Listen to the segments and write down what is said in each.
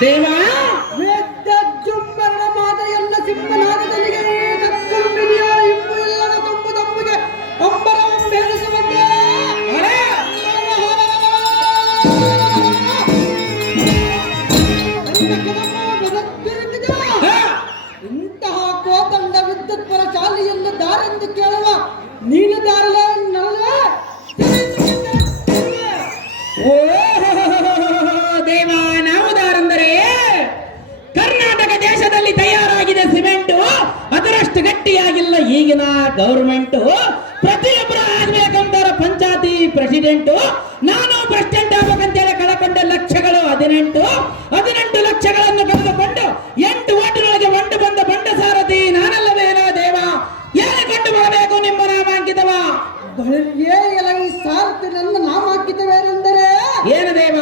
ದೇವ ಜುಂಬರ ಮಾತೆಯನ್ನ ಸಿಂಹನಾಗದಲ್ಲಿಗೆ ಕಕ್ಕಂಬಿನಿಯ ಇಂಬು ಇಲ್ಲದ ತುಂಬು ತಮ್ಮಗೆ ಅಂಬರಂ ಬೆಳೆಸುವಂತೆ ಇಂತಹ ಕೋತಂಡ ವಿದ್ಯುತ್ ಪರ ಶಾಲೆಯನ್ನು ದಾರೆಂದು ಕೇಳುವ ನೀನು ದಾರಲೇ ದೇವ ನಾವು ದಾರಂದರೆ ಕರ್ನಾಟಕ ದೇಶದಲ್ಲಿ ತಯಾರಾಗಿದೆ ಸಿಮೆಂಟು, ಅದರಷ್ಟು ಗಟ್ಟಿಯಾಗಿಲ್ಲ ಈಗಿನ ಗೌರ್ಮೆಂಟ್. ಪ್ರತಿಯೊಬ್ಬರು ಆಗ್ಬೇಕಂತಾರ ಪಂಚಾಯತಿ ಪ್ರೆಸಿಡೆಂಟು. ನಾನು ಪ್ರೆಸಿಡೆಂಟ್ ಆಗ್ಬೇಕಂತೇಳಿ ಕಳಕೊಂಡ ಲಕ್ಷಗಳು 18 ಲಕ್ಷಗಳನ್ನು ಕಳೆದುಕೊಂಡು 8 ಓಟಿನೊಳಗೆ ಒಂದು ಬಂದ ಬಂಡ ಸಾರಥಿ ನಾನಲ್ಲವೇನೋ ದೇವ. ಹೇಳಿಕೊಂಡು ಬರಬೇಕು ನಿಮ್ಮ ನಾಮಾಂಕಿತವ. ಈ ಸಾರಥಿ ನನ್ನ ನಾಮಾಂಕಿತವೇನೆಂದರೆ ಏನು ದೇವ?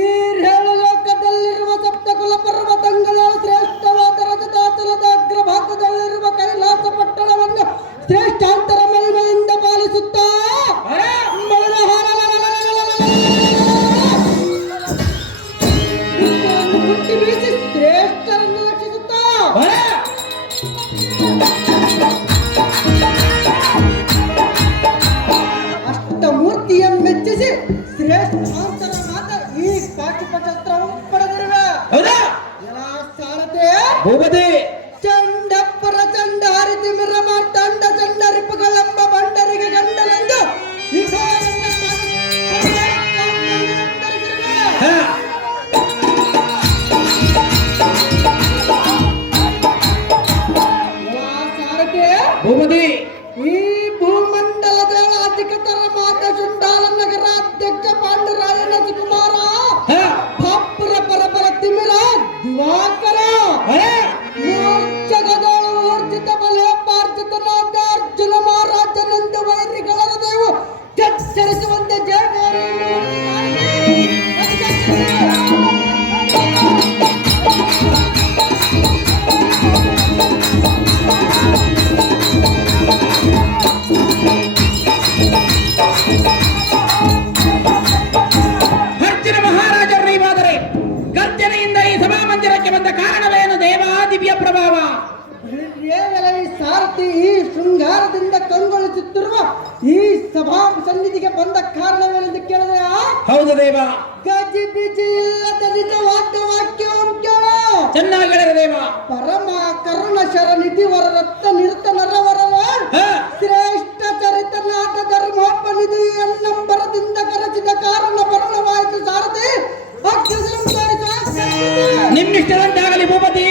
ಈ ಹೇಳು ಲೋಕದಲ್ಲಿರುವ ಸಪ್ತಕುಲ ಪರ್ವತಗಳ ಶ್ರೇಷ್ಠವಾದ ರಜತಾಚಲದ ಅಗ್ರಭಾಗದಲ್ಲಿರುವ ಕೈಲಾಸ ಪಟ್ಟಣವನ್ನು ಶ್ರೇಷ್ಠಾಂತರ ಮಹಿಮೆಯಿಂದ ಪಾಲಿಸುತ್ತಾ ಹುಟ್ಟಿ ಬೀಸಿ ಶ್ರೇಷ್ಠರನ್ನು ರಕ್ಷಿಸುತ್ತಾ ಅಷ್ಟಮೂರ್ತಿಯನ್ನು ಮೆಚ್ಚಿಸಿ ಶ್ರೇಷ್ಠಾಂತರ ಈ ಪಾಠುಪಟಸ್ತ್ರವು ಪಡೆದಿರುವೆ. ಸಾರಥೆ ಭೂಪತಿ ಚಂಡಪ್ಪರ ಚಂಡ ಹರಿತಿ ಮಿರ ಮಾರ್ತಾಂಡ ಚಂಡ ರಿಪುಗಳೆಂಬ ಬಂಡರಿಗೆ ಗಂಡನೆಂದು ಸಾರಥೆ ಭೂಪತಿ ಈ ಭೂಮಂಡಲದ ಅಧಿಕತರ ಮಾತ ಚುಂಡಾಲ ನಗರಾಧ್ಯಕ್ಷ ಪಾಂಡುರಾಯನ ಸುಕುಮಾರ ಪಾಪುರ ಪರಪರ ತಿಮಿರ ದಿವಾಕರ ಮೂರ್ಛಗದಳು ಊರ್ಜಿತ ಬಲೆ ಪಾರ್ಜಿತನಾದ ಅರ್ಜುನ ಮಹಾರಾಜನೆಂದು ವೈರಿಗಳ ಹೃದಯವು ಚಚ್ಚರಿಸುವಂತೆ ಅರ್ಜುನ ಮಹಾರಾಜರು ನೀವಾದರೆ ಗರ್ಜನೆಯಿಂದ ಈ ಸಭಾಮಂದಿರಕ್ಕೆ ಬಂದ ಕಾರಣವೇನು ದೇವ? ದಿವ್ಯ ಪ್ರಭಾವ. ಸಾರಥಿ ಈ ಶೃಂಗಾರದಿಂದ ಕಂಗೊಳಿಸುತ್ತಿರುವ ಈ ಸಭಾ ಸನ್ನಿಧಿಗೆ ಬಂದ ಕಾರಣವೇನೆಂದು ಕೇಳಿದ್ರೆ ಹೌದು ದೇವ. ಗಜಿ ಬಿಜಿ ಇಲ್ಲದ ನಿಜವಾದ ವಾಕ್ಯವನ್ನು ಕೇಳು. ಚೆನ್ನಾಗಿ ಹೇಳಿದ ದೇವ. ಪರಮ ಕರುಣ ಶರನಿಧಿ ವರ ರತ್ನ ನಿರುತ ನರವರವ ಶ್ರೇಷ್ಠ ಚರಿತನಾದ ಧರ್ಮೋಪನಿಧಿ ಎನ್ನಂಬರದಿಂದ ಕರಚಿದ ಕಾರಣ ಭರಣವಾಯಿತು ಸಾರಥಿ. ನಿಮ್ಮಿಷ್ಟದಂತಾಗಲಿ ಭೂಪತಿ.